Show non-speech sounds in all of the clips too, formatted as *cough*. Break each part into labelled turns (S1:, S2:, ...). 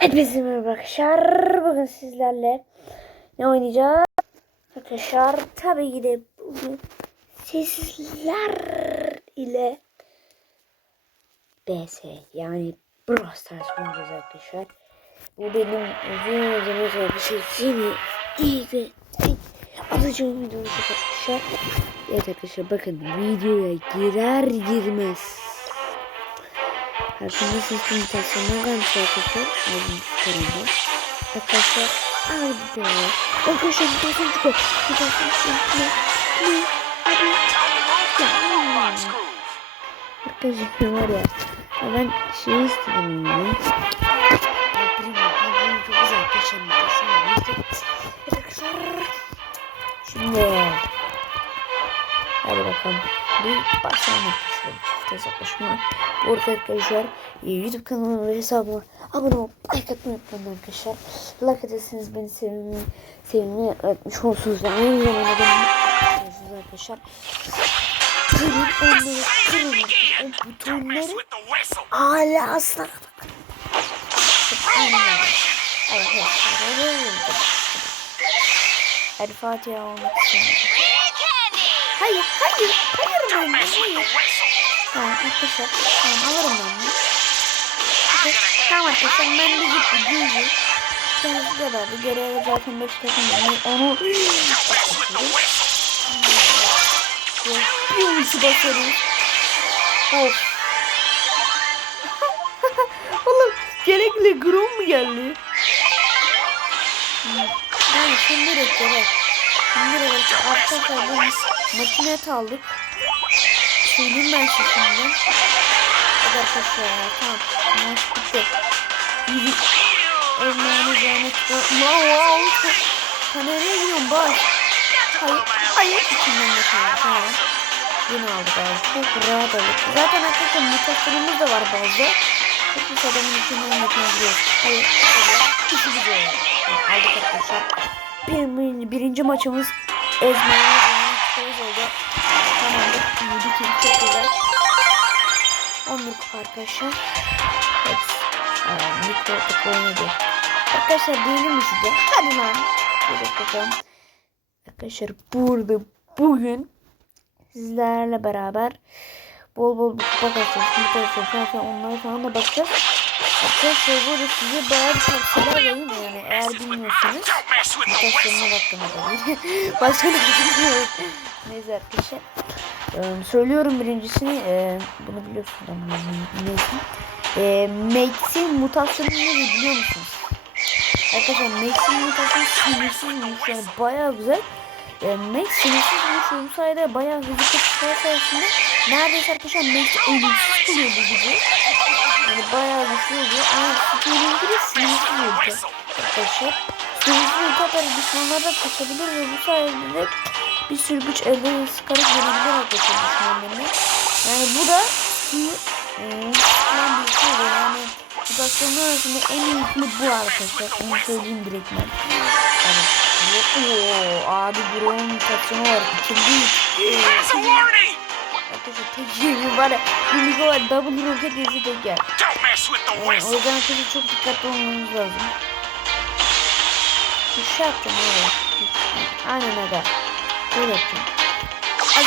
S1: Hepinize merhaba arkadaşlar. Bugün sizlerle ne oynayacağız? Arkadaşlar tabii ki de bugün sizler ile BS yani Brawl Stars oynayacağız arkadaşlar. Bu benim uzun uzun uzun bir şey yeni iyi ve alacağım video olacak arkadaşlar. Evet arkadaşlar bakın videoya girer girmez Farkında ses imitasyonuna gelmiş arkadaşlar. Albüm tarafında. Arkadaşlar aynı bir şey var. Arkadaşlar bir tane çıkıyor. Bir tane çıkıyor. Ne? Ne? Hadi. Ya. Arkadaşlar var ya. ya ben şey istedim yani. Primo. Primo çok güzel. Arkadaşlar imitasyon var. Neyse. Arkadaşlar. Şimdi. Hadi bakalım. Bir başlayalım Çift hesaplaşma. Bu arada arkadaşlar YouTube kanalıma ve hesabıma abone olup like atmayı unutmayın arkadaşlar. Like ederseniz beni sevimli, sevimli etmiş olursunuz. Ve aynı zamanda beni mutlu arkadaşlar. Kırın onları kırın. Butonları hala asla evet. Hadi Fatiha olmak istemiyorum. Hayır, hayır, hayır de, hayır. Tamam arkadaşlar, tamam alırım ben bunu. Tamam arkadaşlar, ben bir gitti, düzü. Kendisi kadar bir geriye zaten 5 takım onu... Bir ulti basarız. Of. *laughs* Oğlum, gerekli Grom mu geldi? Yani şimdi reklam Şimdi evet arkadaşlar bu makinet aldık. Söyleyeyim ben size şimdi. Hadi arkadaşlar tamam. Maç bitti. Yürü. Evlerine zahmet. Wow wow. Ha nereye gidiyorsun baş? Hayır. Hayır. İçinden geçiyor. Tamam. Yine aldık abi. Çok rahat aldık. Zaten arkadaşlar mutasyonumuz da var bazı. Çok bir adamın içinden geçebiliyor. Hayır. Hayır. Kişi gidiyor. Aldık arkadaşlar. Bir, birinci maçımız Ezma'ya çıkarız oldu. Tamamdır. 7 kill çok güzel. 11 kupa arkadaşlar. Evet. Aa, mikro kupa oynadı. Arkadaşlar diyelim mi size? Hadi lan. Bir bakalım. Arkadaşlar burada bugün sizlerle beraber bol bol bir kupa kasacağız. Kupa kasacağız. Falan filan onlara falan da bakacağız. Arkadaşlar burada size bayağı bir tavsiyeler vereyim yani eğer bilmiyorsanız mutasyonuna bakın tabii. Başka da bilmiyorum. Neyse arkadaşlar. Ee, söylüyorum birincisini. Ee, bunu biliyorsunuz ama neyse. Ee, Max'in mutasyonu ne biliyor musunuz? Arkadaşlar Max'in mutasyonu sinirsizmiş yani bayağı güzel. E, Max sinirsizmiş bu sayede bayağı hızlı kaçışlar sayesinde neredeyse arkadaşlar Max ölümsüz kılıyor bu gücü. Yani bayağı güçlü oluyor ama Steel'inki de sinirsiz ülke arkadaşlar. Sinirsiz ülke kadar düşmanlardan kaçabilir ve bu sayede de bir sürü güç elden sıkarak yenebilir arkadaşlar düşmanlarını. Yani bu da suyu ben bir şey oluyor yani mutasyonlar arasında en iyisi bu arkadaşlar. Onu söyleyeyim direkt ben. Evet. Oo, abi Brown mutasyonu var. İkili. Arkadaşlar tek yerim var ya. Bilgi var. Double roket yazı tek yer. Ee, o yüzden arkadaşlar çok dikkatli olmanız lazım. Bir şey yapacağım öyle. Aynen öyle. Böyle yapacağım.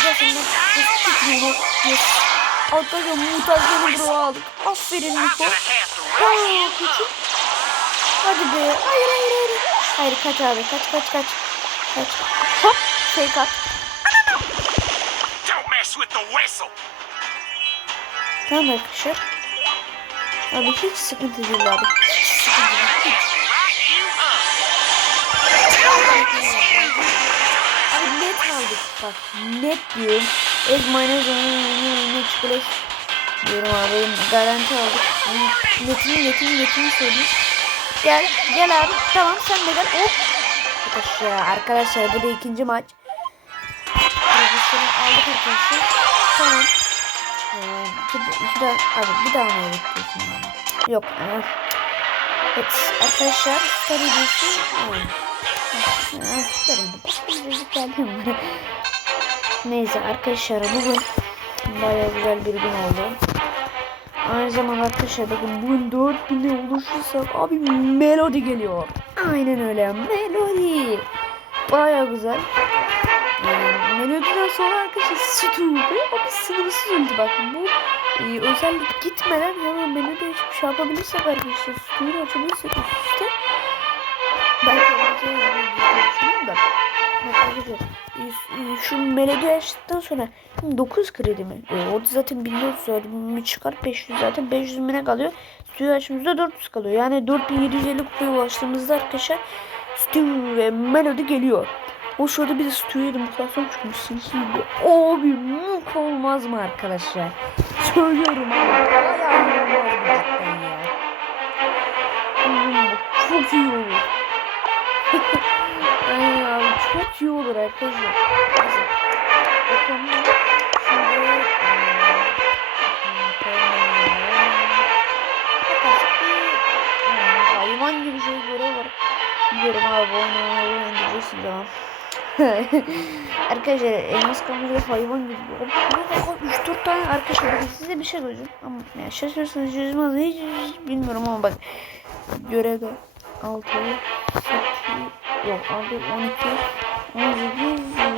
S1: Biraz sonra tutmuyor. Yes. Arkadaşlar mutasyonu bro aldık. Aferin Niko. Aa küçük. Hadi be. Hayır hayır hayır. Hayır kaç abi kaç kaç kaç. Kaç. Hop. Fake at. Tamam arkadaşlar. Abi hiç sıkıntı değil abi. Hiç sıkıntı değil. Hiç. Net aldık bak. Net diyorum. Ez mayonez ne çikolat diyorum abi. Garanti aldık. Netini netini netini söyleyeyim. Gel gel abi. Tamam sen de gel. Hop. Arkadaşlar, arkadaşlar bu da ikinci maç. Aldık arkadaşlar. Tamam. Ee, iki daha, abi bir daha mı? Yok. Ee. Evet arkadaşlar Star hediyesi. Star geldim. Neyse arkadaşlar bugün bayağı güzel bir gün oldu. Aynı zamanda arkadaşlar bakın bugün 4000'e ulaşırsak abi melodi geliyor. Aynen öyle melodi. Baya güzel. Ee, melodiden sonra arkadaşlar Stu ve abi sınırsız öldü bak bu e, özellik gitmeden hemen melodi hiçbir şey yapabilirsek arkadaşlar Stu'yu açabilirsek üst üste belki da şu melodi açtıktan sonra 9 kredi mi? E, orada zaten 1400 var. Bir çıkar 500 zaten 500 mi ne kalıyor? Suyu açtığımızda 400 kalıyor. Yani 4750 kupaya ulaştığımızda arkadaşlar Stu ve Melody geliyor. O sırada bir de Stu'ya da mutasyon çıkmış. Sinsi gibi. Abi mük olmaz mı arkadaşlar? Söylüyorum abi. Olmaz ya. Hmm, Çok iyi olur. Çok iyi olur arkadaşlar. Bakalım. Şimdi bakarsak bir hmm, hayvan gibi şey görev var. Biliyorum abi oyun diyeceksin tamam. arkadaşlar elmas kalmış hayvan gibi. Abi 3-4 tane arkadaşlar size bir şey söyleyeceğim. Ama yani şaşırırsınız yüzmez hiç, hiç bilmiyorum ama bak görevde 6 8 yok 6 12 18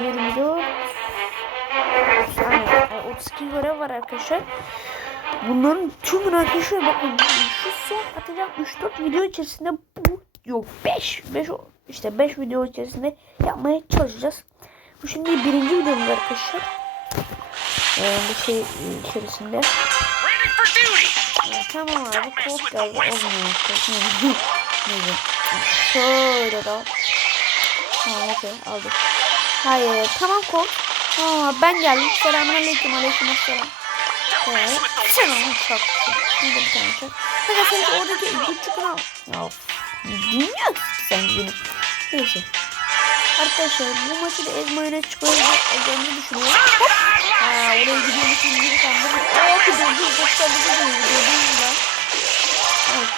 S1: 24 Aynen, 32 görev var arkadaşlar. Bunların tümünü arkadaşlar bakın şu son atacağım 3-4 video içerisinde bu yok 5 5 işte 5 video içerisinde yapmaya çalışacağız. Bu şimdi birinci videomuz arkadaşlar. Ee, bu şey içerisinde. Ya, tamam abi kod geldi olmuyor. *laughs* Neyse. Şöyle da. Tamam okey aldık. Hayır tamam kod. Aa, ben geldim. Selamünaleyküm aleyküm selam. Evet.
S2: whistle!
S1: çok. Şurada bir tane çok. Hadi sen oradaki küçük al. Ya dinliyor sen beni. Neyse. Arkadaşlar bu maçı da ezmayla çıkaracağını düşünüyorum. Hop. Ha oraya gidiyormuşum gibi sandım. Aa bir döndü. Çok çaldı bir döndü. Gördünüz mü lan?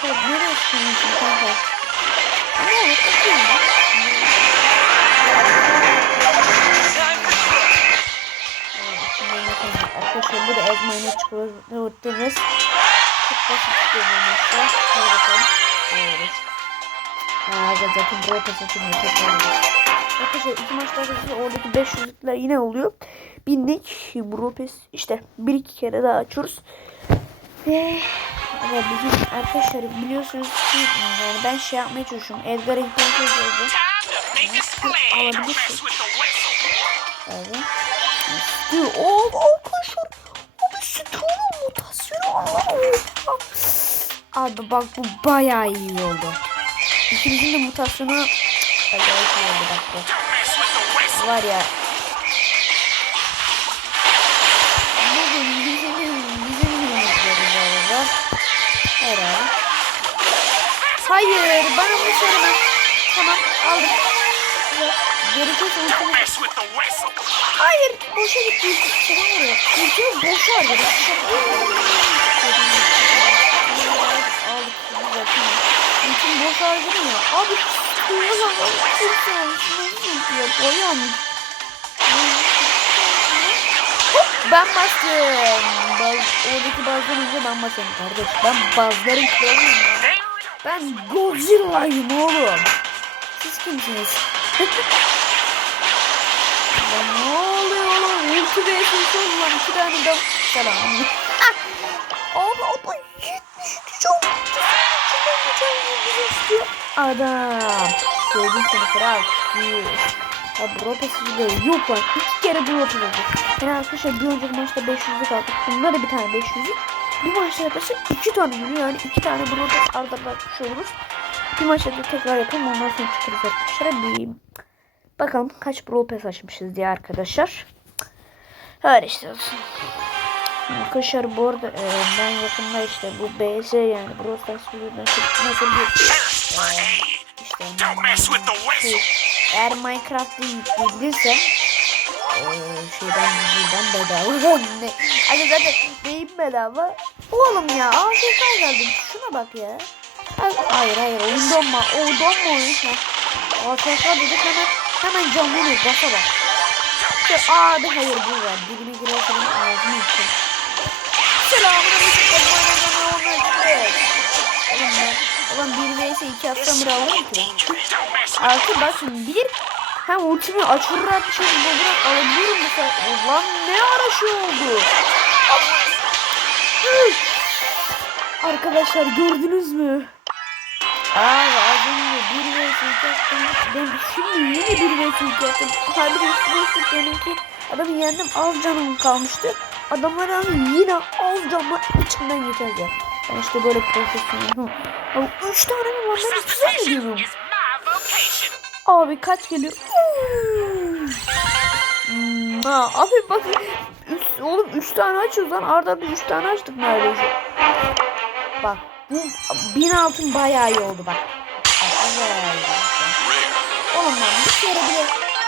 S1: Evet nereye çıkıyorsun kanka? Ama evet bakıyorum bak.
S2: Time for
S1: Arkadaşlar bu da ezmayla çıkarttınız. Çok basit bir maçta. Hadi bakalım. Evet. Aa, zaten buraya. Arkadaşlar iki maçta arkadaşlar oradaki 500'lükler yine oluyor. Binlik Bropes işte bir iki kere daha açıyoruz. Ve ama bizim arkadaşlar biliyorsunuz ki yani ben şey yapmaya çalışıyorum. Edgar'a ihtiyacımız oldu.
S2: Time to make a splash! Don't mess with the whistle!
S1: Evet. Dur, o arkadaşlar. Abi Stu'nun mutasyonu. Abi bak bu bayağı iyi oldu. İkimizin de mutasyonu acayip iyi oldu bak bu. Var ya. Bugün bizim bizim. Hayır abi. Hayır bana bunu söyleme. Tamam aldım. Gerekirse ultimi! Hayır, boşa gitti. Selam vuruyor. Ülkemiz boş harcadı. Ülkemi boş harcadım ya. Abi, kıyılan kimse nasıl ya? Bayan. Ben bastım. Baz, oradaki bazdan önce ben bastım kardeş. Ben bazların kralıyım ya. Ben Godzilla'yım oğlum. Siz kimsiniz? *laughs* ya ne oluyor oğlum? Ulti ve esensi lan. İki tane de... Selam. Abi o da 72 can. İçinden geçen yıldız istiyor. Adam. Gördüm seni kral. Ya bro pasajları yok lan. İki kere bro pasajı. Yani arkadaşlar bir önceki maçta 500'lük aldık. Bunda da bir tane 500'lük. Bir maçta arkadaşlar iki tane geliyor. Yani iki tane bro pas arda atmış oluruz. Bir maçta da tekrar yapalım. Ondan sonra çıkarız arkadaşlar. Bir bakalım kaç bro pass açmışız diye arkadaşlar. Öyle işte olsun. Arkadaşlar bu arada e, ben yakında işte bu BS yani Brawl Stars videodan nasıl bir
S2: Hey!
S1: işte şey, eğer Minecraft'ta yüklenirse eee şeyden buradan bedava *laughs* ne? Hani zaten beyin bedava. Oğlum ya AFK geldim. Şuna bak ya. Ay- Hayır hayır oyun donma. O donma oyun. AFK dedik hemen hemen oluyor. Basa bak. İşte, abi hayır bu var. Dibine girerse benim ağzımı içer. Selamünaleyküm. Elmayla Ulan ben. Ulan 1 vs 2 atsam bir alırım ki. Artı bak şimdi bir hem ultimi açırarak bir şey bularak alabiliyorum bu sefer. Ulan ne ara şey oldu? Arkadaşlar gördünüz mü? Abi az önce 1 vs 2 attım. Ben şimdi yine 1 vs 2 attım. Harbi üstlük benimki adamı yendim az canım kalmıştı. Adamlar yine az canla içinden geçerdi. Ben işte böyle profesyonelim. Abi 3 tane mi var? Ben 3 zannediyorum.
S2: is my vocation.
S1: Abi kaç geliyor? Hmm, ha, abi bak üç, oğlum 3 tane açıyoruz lan arda arda 3 tane açtık neredeyse. Bak bu bin altın bayağı iyi oldu bak. Oğlum lan bir kere bile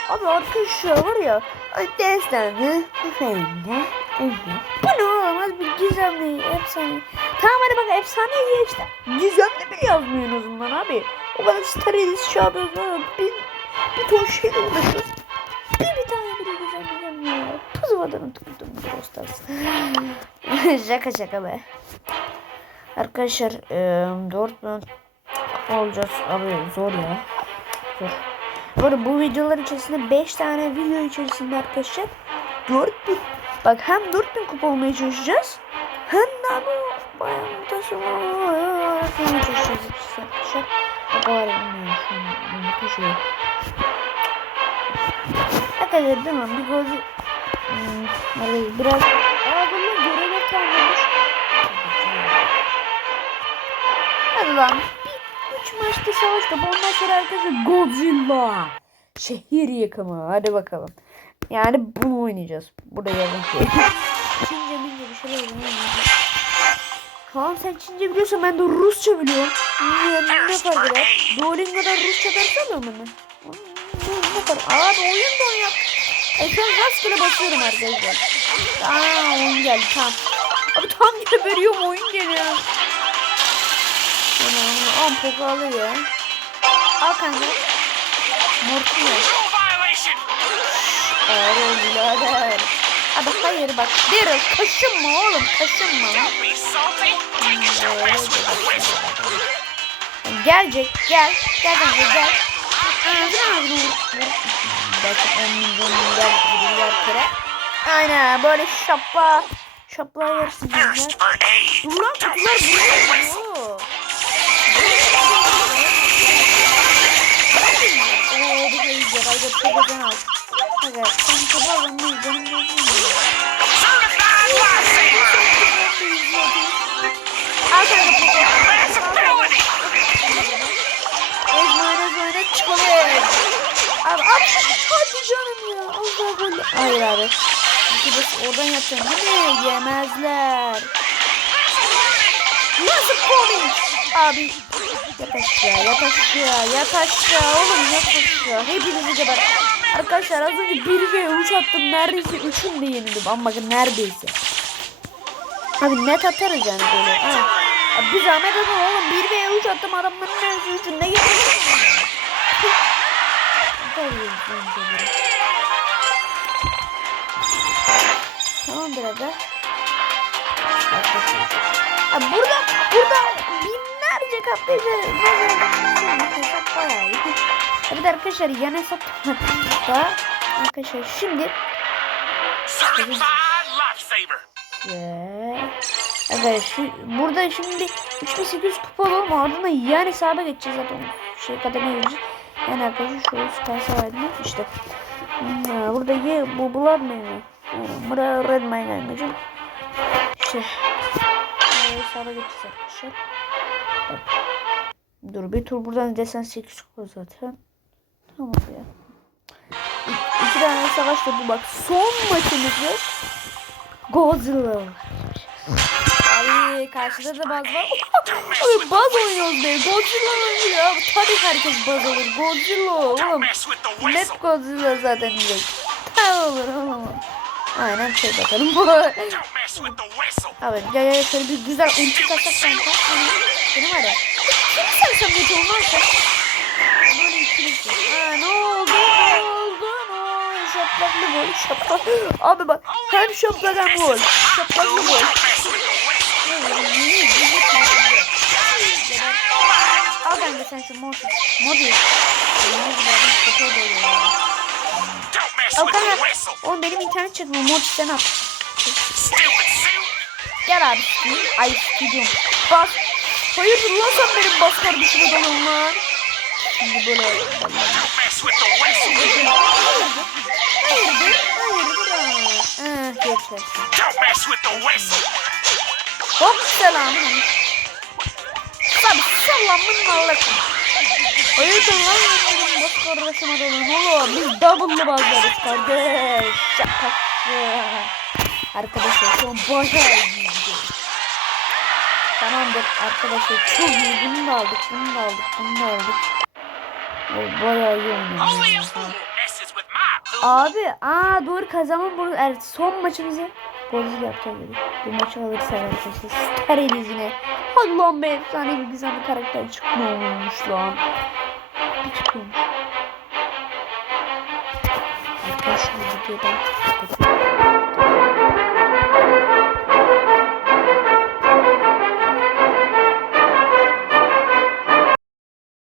S1: Abi arkadaşlar var ya ay Destanı Efendi Bu ne olamaz bir gizemli efsane. Tamam hadi bak efsane iyi işte. Gizemli bile yazmıyor en azından abi. O kadar star edisi şey yapıyoruz var ya, Bir, bir ton şeyle uğraşıyoruz. Bir bir tane bile gizemli yazmıyor ya Pızıvadan tıkıldım bu dostaz Şaka şaka be Arkadaşlar eee Dortmund olacağız abi zor ya zor bu arada bu videolar içerisinde 5 tane video içerisinde arkadaşlar 4000 bak hem 4000 kupa olmaya çalışacağız hem de bu bayağı mutasyon çalışacağız arkadaşlar. Bak o var bilmiyorum şu. Arkadaşlar bir gol hmm, biraz Bir üç maçta savaş topu ondan sonra arkadaşlar Godzilla. Şehir yıkımı. Hadi bakalım. Yani bunu oynayacağız. Burada yazın şey. Çince mince bir şeyler oynayacağız. Kaan sen Çince biliyorsan ben de Rusça biliyorum. Niye ne fark eder? Duolingo'da Rusça ders alıyor mu? Ne fark Abi oyun da oynuyor. E an rastgele basıyorum arkadaşlar. Aa oyun geldi tamam. Abi tam geberiyorum oyun geliyor. Ana am pokalı ya. Al kanka. Mortum
S2: violation.
S1: Hayır birader. Abi hayır bak. Daryl kaşınma oğlum kaşınma. Gelecek gel. Gel kanka gel. Ağzına ağzına vur. Belki 10 milyon milyar milyar kere. Aynen böyle şapla. Şapla yersin. Dur lan
S2: Don't
S1: kutular Haydi Pegadan al. Hadi sen lan ne canım.
S2: Responsibility.
S1: Ezmane ezmane çikolat. Abi abi hadi canım ya. Allah böyle. Hayır abi. Oradan yapacağım değil? Yemezler. Nasıl komik? Abi yat aşağı yat aşağı yat aşağı oğlum yat aşağı. Hepinizi kadar. Arkadaşlar az önce 1 ve 3 attım. Neredeyse 3'ün de yenildim. Ama bakın neredeyse. Abi net atarız yani böyle. Ha. Abi bir zahmet atın oğlum. 1 ve 3 attım adamların neredeyse 3'ünde yenildim. Tamamdır abi. Abi burada burada binlerce katlayıcı hesap bayağı iyi. Evet arkadaşlar yan hesap da arkadaşlar şimdi ve evet şu burada şimdi 3800 kupa olalım ardından yan hesaba geçeceğiz zaten şey kadar gireceğiz. Yani arkadaşlar şu süper savaşını işte Hmm, burada ye bu bular mı ya? Buraya red mine anneciğim. İşte yan hesaba geçeceğiz arkadaşlar. Bak. Dur bir tur buradan desen 8 kupa zaten. Tamam ya. İ- İki tane savaş topu bak. Son maçımızı Godzilla. Abi karşıda da baz var. *laughs* Abi baz oynuyoruz be. Godzilla oynuyor abi. Tabii herkes baz olur. Godzilla oğlum. Net Godzilla zaten direkt. Tamam olur oğlum. Aynen şey bakalım. Abi gel gel şöyle bir güzel ulti kasak kanka. Benim var ya. Kimi sen samimiyet olmazsa. Böyle ikilisi. Ha ne oldu? Ne oldu? Ne oldu? Şaplaklı gol. Şaplak. Abi bak hem şaplak hem gol. Şaplaklı gol. Al de sen şu mod. Mod ye. Ne güzel bir kötü oluyor ya.
S2: Don't mess
S1: Al kanka. Oğlum benim internet çekmiyor. Mod sen at. Gel abi. Ay gidiyorum. Bas. Hayırdır lan sen benim bas kardeşime dalın lan. Şimdi böyle. Hayırdır? Hayırdır ha. Ah geçer.
S2: Don't mess with the whistle.
S1: Hop selamın. Tabi selamın aleyküm. Hayırdır lan benim bas kardeşime dalın oğlum. Biz double'lı bazlarız kardeş. Şakası. Arkadaşlar şu an bayağı iyiydi. Tamamdır arkadaşlar çok iyi bunu da aldık bunu da aldık bunu da aldık. Ay, Bayağı iyi
S2: pool.
S1: Abi aa doğru kazanma bunu evet son maçımızı golcü yapacağız dedik. Bu maçı alırsa arkadaşlar star elizine. Hadi lan be efsane bir güzel bir karakter çıkmamış lan. Bir çıkıyormuş. Arkadaşlar videodan